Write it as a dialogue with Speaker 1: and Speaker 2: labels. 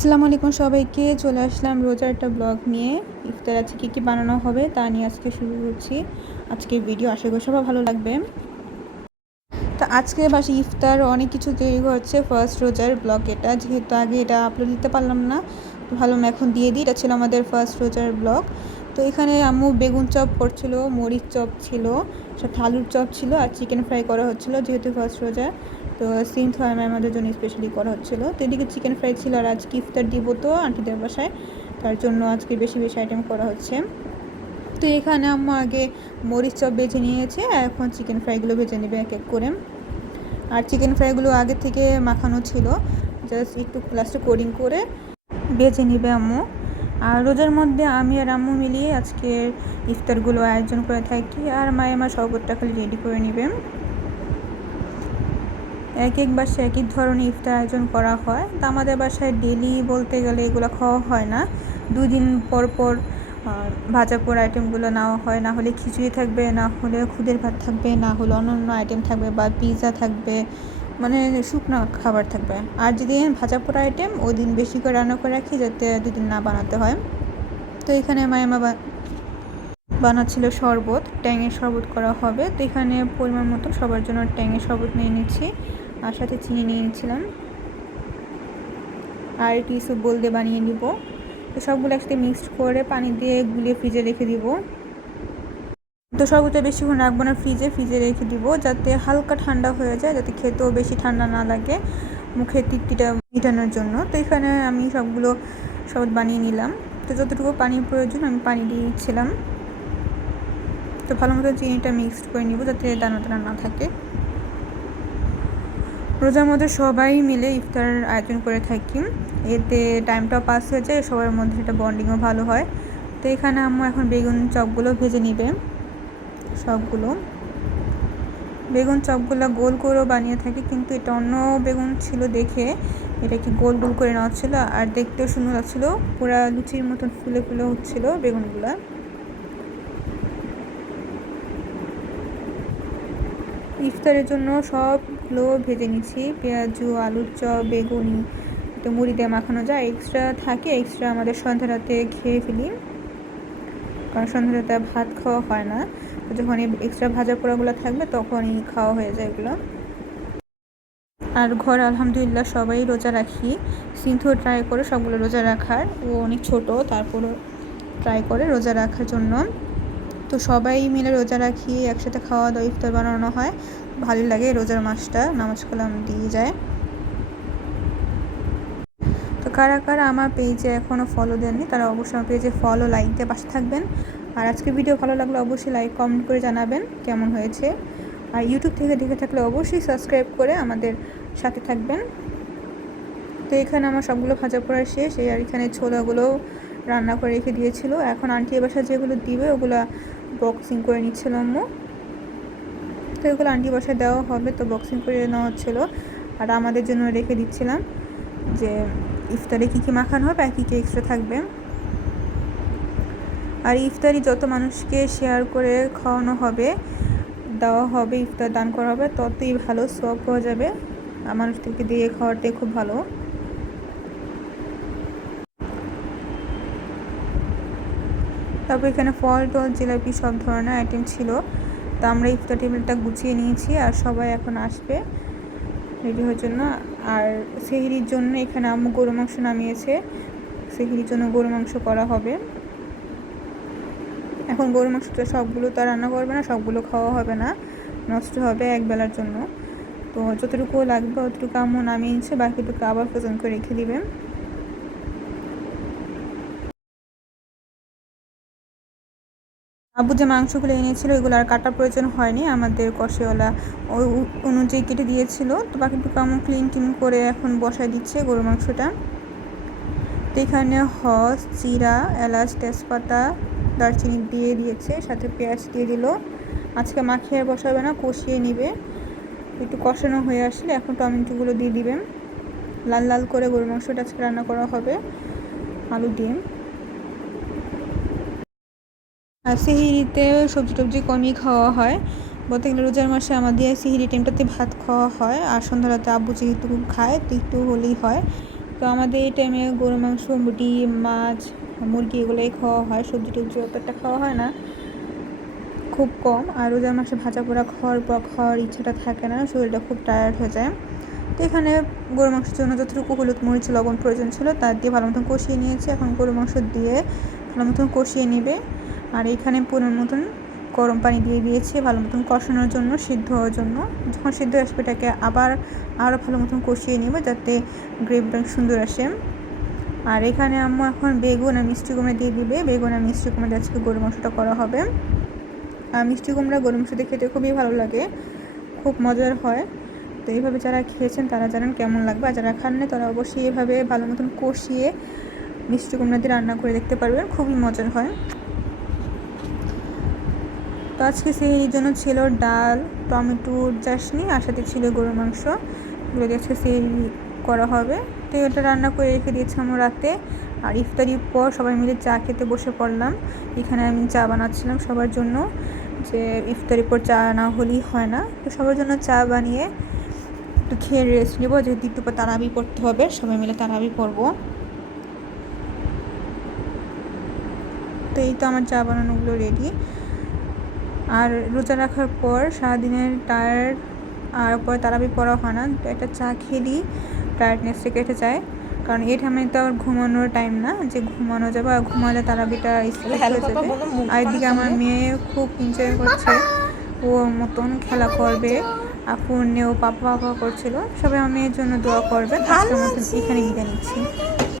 Speaker 1: আসসালামু আলাইকুম সবাইকে, চলে আসলাম রোজার একটা ব্লগ নিয়ে। ইফতার আজকে কী কী বানানো হবে তা নিয়ে আজকে শুরু করছি। আজকে ভিডিও আশা করি সবার ভালো লাগবে। তো আজকে বাসে ইফতার অনেক কিছু তৈরি হচ্ছে ফার্স্ট রোজার ব্লগ এটা। যেহেতু আগে এটা আপলোড দিতে পারলাম না ভালো এখন দিয়ে দিই। এটা ছিল আমাদের ফার্স্ট রোজার ব্লগ। তো এখানে আম্মু বেগুন চপ করছিল, মরিচ চপ ছিল, সব আলুর চপ ছিল আর চিকেন ফ্রাই করা হচ্ছিল, যেহেতু ফার্স্ট রোজা। তো সিন্থ হয় আমাদের জন্য স্পেশালি করা হচ্ছিল। তো এদিকে চিকেন ফ্রাই ছিল আর আজকে ইফতার দিব তো আন্টিদের বাসায়, তার জন্য আজকে বেশি বেশি আইটেম করা হচ্ছে। তো এখানে আম্মা আগে মরিচ চপ বেছে নিয়েছে, আর এখন চিকেন ফ্রাইগুলো বেছে নেবে এক এক করে। আর চিকেন ফ্রাইগুলো আগে থেকে মাখানো ছিল জাস্ট একটু লাস্টে কোডিং করে বেছে নেবে আম্মু। আর রোজার মধ্যে আমি আর আম্মু মিলিয়ে আজকের ইফতারগুলো আয়োজন করে থাকি আর মায়ে আমার শরবতটা খালি রেডি করে নেবে। এক এক বাসায় এক এক ধরনের ইফতার আয়োজন করা হয়। তা আমাদের বাসায় ডেলি বলতে গেলে এগুলো খাওয়া হয় না। দুদিন পর পর ভাজা পোড়া আইটেমগুলো নেওয়া হয়। না হলে খিচুড়ি থাকবে, না হলে খুদের ভাত থাকবে, না হলে অন্য অন্য আইটেম থাকবে বা পিৎজা থাকবে। মানে শুকনো খাবার থাকবে। আর যদি ভাজা পোড়া আইটেম ওই দিন বেশি করে রান্না করে রাখি যাতে দুদিন না বানাতে হয়। তো এখানে মায়ামা বানাচ্ছিল শরবত, ট্যাঙের শরবত করা হবে। তো এখানে পরিমাণ মতো সবার জন্য ট্যাঙের শরবত নিয়ে নিচ্ছি আর সাথে চিনি নিয়ে নিচ্ছিলাম। আর ইসুপ বল দিয়ে বানিয়ে নিব। তো সবগুলো একসাথে মিক্সড করে পানি দিয়ে গুলিয়ে ফ্রিজে রেখে দিব। তো সবগুলো বেশিক্ষণ রাখব না, ফ্রিজে ফ্রিজে রেখে দিব যাতে হালকা ঠান্ডা হয়ে যায়, যাতে খেতেও বেশি ঠান্ডা না লাগে মুখে তৃপ্তিটা মেটানোর জন্য। তো এখানে আমি সবগুলো শরবত বানিয়ে নিলাম। তো যতটুকু পানির প্রয়োজন আমি পানি দিয়েছিলাম তো ভালো মতো চিনিটা মিক্সড করে নিব যাতে দানা দানা না থাকে। রোজার মধ্যে সবাই মিলে ইফতার আয়োজন করে থাকি। এতে টাইমটাও পাস হয়ে যায়, সবার মধ্যে একটা বন্ডিংও ভালো হয়। তো এখানে আম্মু এখন বেগুন চপগুলো ভেজে নিবে। সবগুলো। বেগুন চপগুলো গোল করেও বানিয়ে থাকি, কিন্তু এটা অন্য বেগুন ছিল দেখে এটা কি গোল গোল করে নেওয়া ছিল আর দেখতেও সুন্দর লাগছিল। পুরা লুচির মতন ফুলে ফুলে হচ্ছিল বেগুনগুলো। ইফতারের জন্য সবগুলো ভেজে নিচ্ছি। পেঁয়াজু, আলুর চপ, বেগুনি, একটু মুড়ি দিয়ে মাখানো যায় এক্সট্রা থাকে এক্সট্রা আমাদের সন্ধ্যা রাতে খেয়ে ফেলি। কারণ সন্ধ্যা রাতে ভাত খাওয়া হয় না। তো যখন এক্সট্রা ভাজা পোড়াগুলো থাকবে তখনই খাওয়া হয়ে যায় এগুলো। আর ঘর আলহামদুলিল্লাহ সবাই রোজা রাখি। সিন্ধু ট্রাই করে সবগুলো রোজা রাখার। ও অনেক ছোট, তারপরও ট্রাই করে রোজা রাখার জন্য। তো সবাই মিলে রোজা রাখি, একসাথে খাওয়া দাওয়া ইফতার বানানো হয়। ভালো লাগে রোজার মাসটা নামাজ কালাম দিয়ে যায়। কারা কারা আমার পেজে এখনও ফলো দেননি, তারা অবশ্যই আমার পেজে ফলো লাইক দিয়ে পাশে থাকবেন। আর আজকে ভিডিও ভালো লাগলে অবশ্যই লাইক কমেন্ট করে জানাবেন কেমন হয়েছে। আর ইউটিউব থেকে দেখে থাকলে অবশ্যই সাবস্ক্রাইব করে আমাদের সাথে থাকবেন। তো এখানে আমার সবগুলো ভাজা পড়া শেষ, এই আর এখানে ছোলাগুলো রান্না করে রেখে দিয়েছিল। এখন আন্টি বাসা যেগুলো দিবে, ওগুলো বক্সিং করে নিচ্ছিল আম্মু। তো এগুলো আন্টি বাসায় দেওয়া হবে, তো বক্সিং করে নেওয়া হচ্ছিল। আর আমাদের জন্য রেখে দিচ্ছিলাম যে ইফতারে কী কী মাখানো হবে আর কী কী এক্সট্রা থাকবে? আর ইফতারি যত মানুষকে শেয়ার করে খাওয়ানো হবে, দেওয়া হবে, ইফতার দান করা হবে, ততই ভালো সব হয়ে যাবে। আর মানুষদেরকে দিয়ে খাওয়াটাই খুব ভালো। তারপর এখানে ফল টল, জিলাপি সব ধরনের আইটেম ছিল। তো আমরা ইফতার টেবিলটা গুছিয়ে নিয়েছি আর সবাই এখন আসবে। রেডি হওয়ার জন্য আর সেহিরির জন্য এখানে আম্মু গরু মাংস নামিয়েছে। সেহিরির জন্য গরু মাংস করা হবে। এখন গরু মাংসটা সবগুলো তো রান্না করবে না, সবগুলো খাওয়া হবে না, নষ্ট হবে একবেলার জন্য। তো যতটুকু লাগবে অতটুকু আম্মু নামিয়ে নিচ্ছে, বাকিটুকু আবার ফোজন করে রেখে দিবে। আবু যে মাংসগুলো এনেছিল, এগুলো আর কাটার প্রয়োজন হয়নি। আমাদের কষেওয়ালা ওই অনুযায়ী কেটে দিয়েছিল। তো বাকিটুকু আমার ক্লিন টিন করে এখন বসায় দিচ্ছে গরু মাংসটা। তো এখানে হস জিরা এলাচ, তেজপাতা, দারচিনি দিয়ে দিয়েছে, সাথে পেঁয়াজ দিয়ে দিল। আজকে মাখিয়ে বসাবে না, কষিয়ে নিবে। একটু কষানো হয়ে আসলে এখন টমেটোগুলো দিয়ে দিবেন লাল লাল করে গরু মাংসটা আজকে রান্না করা হবে, আলু আর সিহিরিতে সবজি টবজি কমই খাওয়া হয়। বলতে গেলে রোজার মাসে আমাদের সিহিরি টাইমটাতে ভাত খাওয়া হয় আর সন্ধ্যা রাতে আব্বু যেহেতু খায়, তো একটু হলেই হয়। তো আমাদের এই টাইমে গরু, মাংস ডিম মাছ, মুরগি এগুলোই খাওয়া হয়। সবজি টবজি অতটা খাওয়া হয় না। খুব কম। আর রোজার মাসে ভাজা পোড়া খাওয়ার পর খাওয়ার ইচ্ছাটা থাকে না, শরীরটা খুব টায়ার্ড হয়ে যায়। তো এখানে গরু, মাংসের জন্য যতটুকু হলুদ মরিচ, লবণ প্রয়োজন ছিল, তার দিয়ে ভালো মতন কষিয়ে নিয়েছি। এখন গরু, মাংস দিয়ে ভালো মতন কষিয়ে নেবে। আর এখানে পরিমাণ মতন গরম পানি দিয়ে দিয়েছি, ভালো মতন কষানোর জন্য, সিদ্ধ হওয়ার জন্য। যখন সিদ্ধ আসবে এটাকে আবার আরও ভালো মতন কষিয়ে নেবে যাতে গ্রেভিটা সুন্দর আসে। আর এখানে আম্মু এখন বেগুন আর মিষ্টি কুমড়া দিয়ে দিবে। বেগুন আর মিষ্টি কুমড়া আজকে গরু মাংসটা করা হবে। আর মিষ্টি কুমড়া গরু মাংস খেতে খুবই ভালো লাগে, খুব মজার হয়। তো এইভাবে যারা খেয়েছেন তারা জানেন কেমন লাগবে। আর যারা খান না তারা অবশ্যই এভাবে ভালো মতন কষিয়ে মিষ্টি কুমড়া দিয়ে রান্না করে দেখতে পারবেন। খুবই মজার হয়। তো আজকে সেই জন্য ছিল ডাল, টমেটো চাশনি আর সাথে ছিল গরুর মাংস। এগুলো আজকে সেই করা হবে। তো এটা রান্না করে রেখে দিয়েছি দিয়েছিলাম রাতে। আর ইফতারির পর সবাই মিলে চা খেতে বসে পড়লাম। এখানে আমি চা বানাচ্ছিলাম সবার জন্য। যে ইফতারির পর চা না হলেই হয় না। তো সবার জন্য চা বানিয়ে একটু খেয়ে রেস্ট নেব। যেহেতু একটু তারাবি পড়তে হবে, সবাই মিলে তারাবি পড়ব। তো এই তো আমার চা বানানোগুলো রেডি আর রোজা রাখার পর সারাদিনের টায়ার্ড আর পরে তারাবি পড়া হয় না তো একটা চা খেলেই টায়ার্ডনেসটা কেটে যায়। কারণ এই টাইমে তো আর ঘুমানোর টাইম না যে ঘুমানো যাবে আর ঘুমালে তারাবিটা স্কিপ হয়ে যাবে। আর এদিকে আমার মেয়ে খুব এনজয় করছে। ও মতন খেলা করবে। আপু নেও পাপা পাপা করছিল। সবাই আমার মেয়ের জন্য দোয়া করবে। আজকের মতন এখানে বিদায় নিচ্ছি।